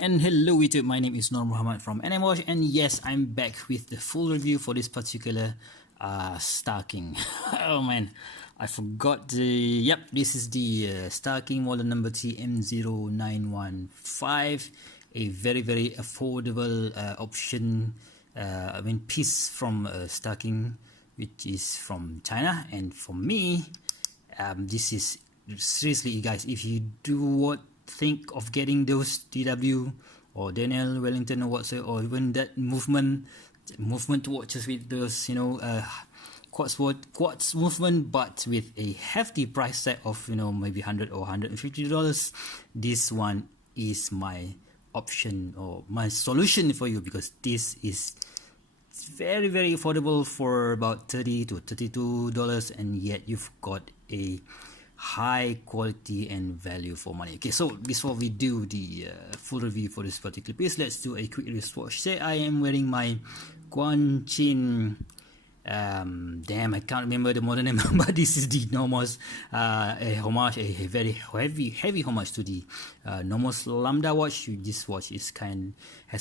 And hello YouTube, my name is Nur Muhammad from NMWatch, and yes, I'm back with the full review for this particular Starking. Oh man, I forgot the, yep, this is the Starking model number TM0915, a very affordable option, piece from Starking, which is from China. And for me, this is seriously, guys, if you do think of getting those DW or Daniel Wellington or whatsoever, or even that movement watches with those, quartz movement, but with a hefty price tag of maybe $100 or $150, this one is my option or my solution for you, because this is very affordable for about $30 to $32, and yet you've got a high quality and value for money. Okay, so before we do the full review for this particular piece, let's do a quick wristwatch. Say I am wearing my Guanchin, damn, I can't remember the model name, but this is the Nomos, a homage, a very heavy homage to the Nomos Lambda watch. This watch has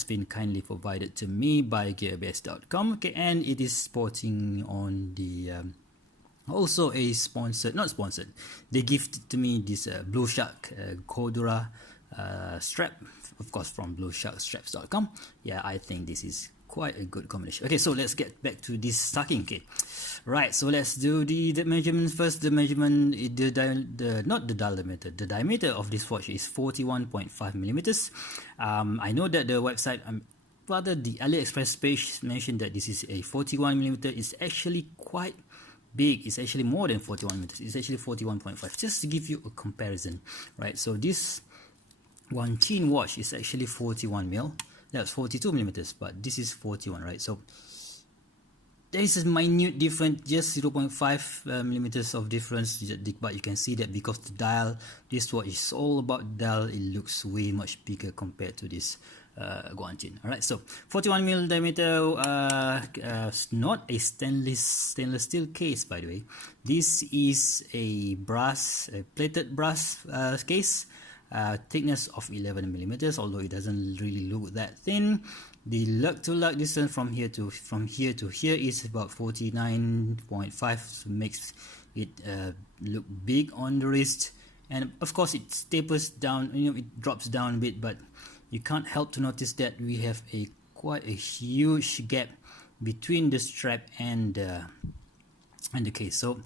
been kindly provided to me by gearbest.com. Okay, and it is sporting on the also a not sponsored, they gifted to me this Blue Shark Cordura strap, of course from bluesharkstraps.com. Yeah, I think this is quite a good combination. Okay, so let's get back to this Starking. Okay, right, so let's do the measurements first. The measurement, not the diameter, the diameter of this watch is 41.5 millimeters. I know that the website, rather the AliExpress page, mentioned that this is a 41 millimeter. It's actually quite big. It's actually more than 41 millimeters. It's actually 41.5, just to give you a comparison, right? So this Guanchin watch is actually 41 mil. That's 42 millimeters, but this is 41, right? So there is a minute difference, just 0.5 millimeters of difference, but you can see that because the dial, this watch is all about dial, it looks way much bigger compared to this Guanchin. Alright, so 41 mil diameter, not a stainless steel case, by the way. This is a plated brass case, thickness of 11 millimeters, although it doesn't really look that thin. The lug to lug distance from here to here is about 49.5, so makes it look big on the wrist. And of course it tapers down, it drops down a bit, but you can't help to notice that we have quite a huge gap between the strap and the case. So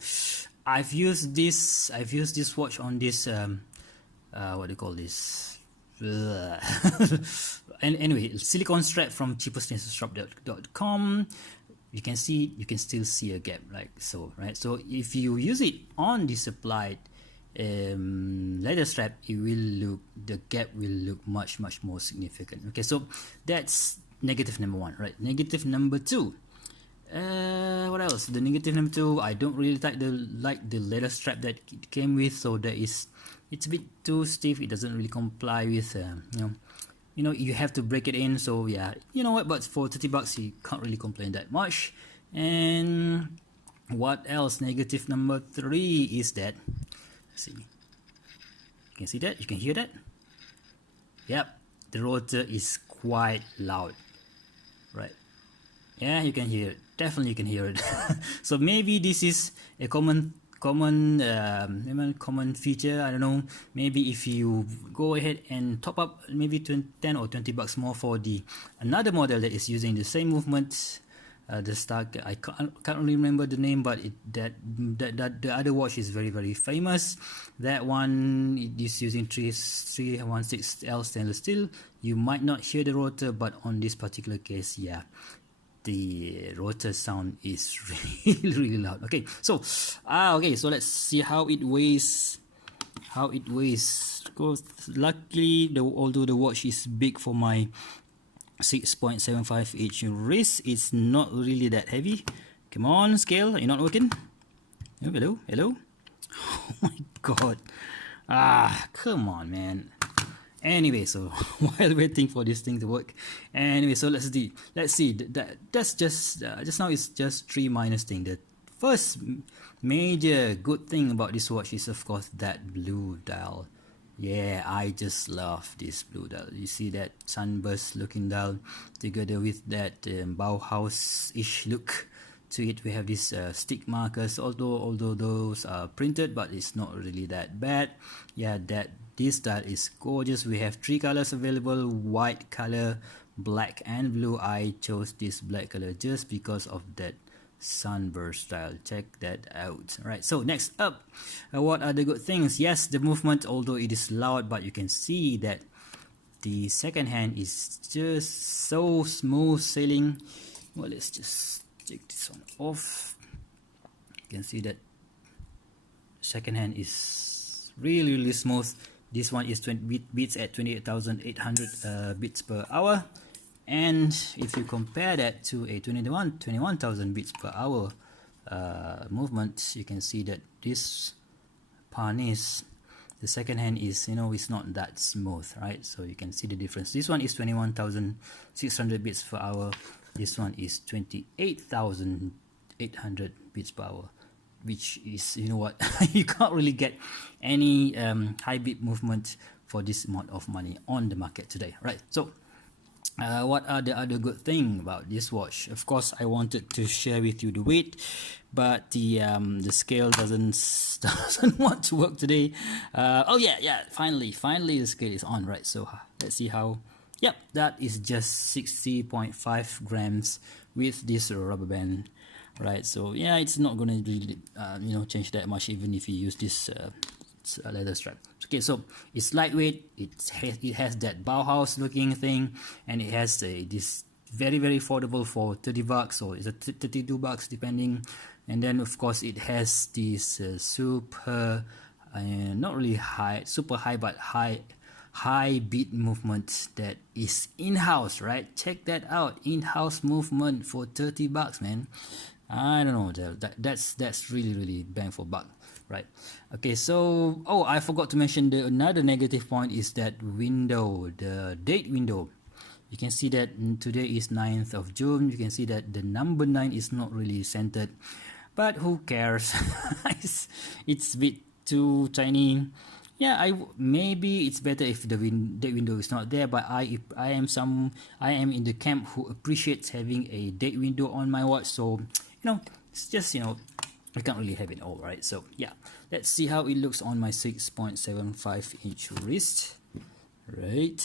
I've used this watch on this what do you call this? And anyway, silicone strap from cheapestshop.com. You can still see a gap like so, right? So if you use it on the supplied leather strap, the gap will look much more significant. Okay, so that's negative number one, right? Negative number two, what else? The negative number two, I don't really like the leather strap that it came with. So it's a bit too stiff. It doesn't really comply with you have to break it in. So yeah, you know what, but for $30 you can't really complain that much. And what else? Negative number three is that, see, you can see that, you can hear that. Yep, the rotor is quite loud, right? Yeah, you can hear it, definitely you can hear it. So maybe this is a common feature. I don't know, maybe if you go ahead and top up maybe 10 or $20 more for another model that is using the same movement, the Stark, I can't really remember the name, but that the other watch is very famous. That one is using 316L stainless steel. You might not hear the rotor, but on this particular case, yeah, the rotor sound is really loud. Okay, so so let's see how it weighs. Because luckily, although the watch is big for my 6.75 inch wrist, it's not really that heavy. Come on, scale, you're not working? Oh, hello. Oh my god, come on, man. Anyway, so while waiting for this thing to work, anyway, so let's see. That's just now it's just three minus thing. The first major good thing about this watch is, of course, that blue dial Yeah, I just love this blue dial. You see that sunburst looking dial together with that Bauhaus-ish look to it. We have these stick markers, although those are printed, but it's not really that bad. Yeah, this dial is gorgeous. We have three colors available: white color, black and blue. I chose this black color just because of that sunburst style. Check that out. All right, so next up, what are the good things? Yes, the movement, although it is loud, but you can see that the second hand is just so smooth sailing. Well, let's just take this one off. You can see that second hand is really smooth. This one is 20 beats at 28,800 beats per hour. And if you compare that to a 21,000 beats per hour movement, you can see that this Parnis, the second hand is, it's not that smooth, right? So you can see the difference. This one is 21,600 beats per hour. This one is 28,800 beats per hour, which is, you can't really get any high beat movement for this amount of money on the market today, right? So what are the other good thing about this watch? Of course, I wanted to share with you the weight, but the scale doesn't want to work today. Oh yeah, finally the scale is on, right? So let's see how. Yep, that is just 60.5 grams with this rubber band, right? So yeah, it's not gonna really change that much even if you use this leather strap. Okay, so it's lightweight. It has that Bauhaus looking thing, and it has this very affordable for $30 or is it $32 depending. And then of course it has this super not really super high, but high beat movement that is in-house, right? Check that out, in-house movement for $30, man. I don't know, that's really bang for buck, right? Okay, so I forgot to mention another negative point is that window, the date window. You can see that today is 9th of June. You can see that the number 9 is not really centered, but who cares? it's a bit too tiny. Yeah, maybe it's better if the date window is not there, but I am in the camp who appreciates having a date window on my watch. So it's just I can't really have it all, right? So yeah, let's see how it looks on my 6.75-inch wrist, right?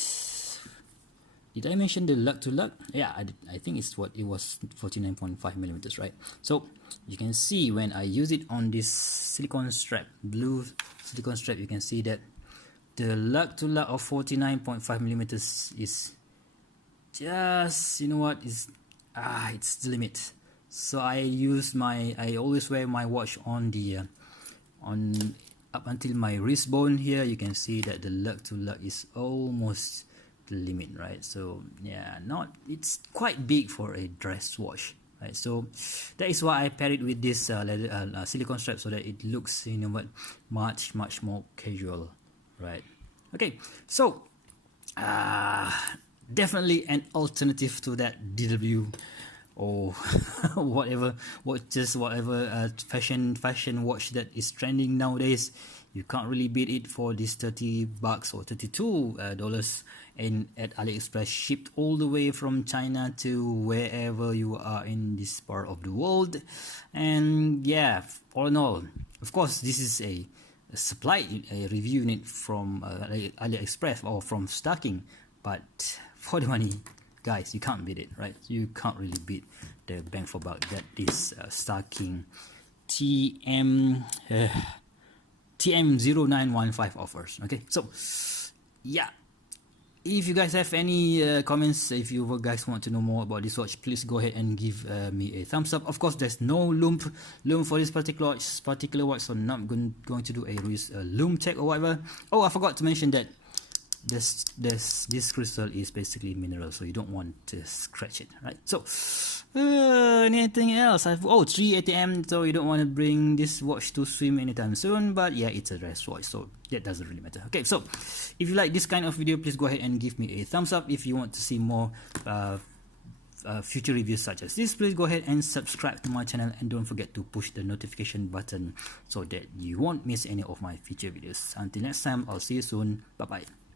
Did I mention the lug to lug? Yeah, I think it was 49.5 millimeters, right? So you can see when I use it on this silicone strap, blue silicone strap, you can see that the lug to lug of 49.5 millimeters is just, it's the limit. So I always wear my watch on the up until my wrist bone here. You can see that the lug to lug is almost the limit, right? So yeah, it's quite big for a dress watch, right? So that is why I pair it with this silicone strap so that it looks much more casual, right? Okay, so definitely an alternative to that DW or whatever fashion watch that is trending nowadays. You can't really beat it for this $30 or $32 and at AliExpress, shipped all the way from China to wherever you are in this part of the world. And yeah, all in all, of course, this is a review unit from AliExpress or from Starking, but for the money, guys, you can't beat it, right? You can't really beat the bang for buck that this Starking TM0915 offers. Okay, so yeah, if you guys have any comments, if you guys want to know more about this watch, please go ahead and give me a thumbs up. Of course, there's no loom for this particular watch, so I'm not going to do a loom check or whatever. Oh, I forgot to mention that this crystal is basically mineral, so you don't want to scratch it, right? So anything else? 3 ATM, so you don't want to bring this watch to swim anytime soon, but yeah, it's a dress watch, so that doesn't really matter. Okay, so if you like this kind of video, please go ahead and give me a thumbs up. If you want to see more future reviews such as this, please go ahead and subscribe to my channel, and don't forget to push the notification button so that you won't miss any of my future videos. Until next time, I'll see you soon. Bye bye.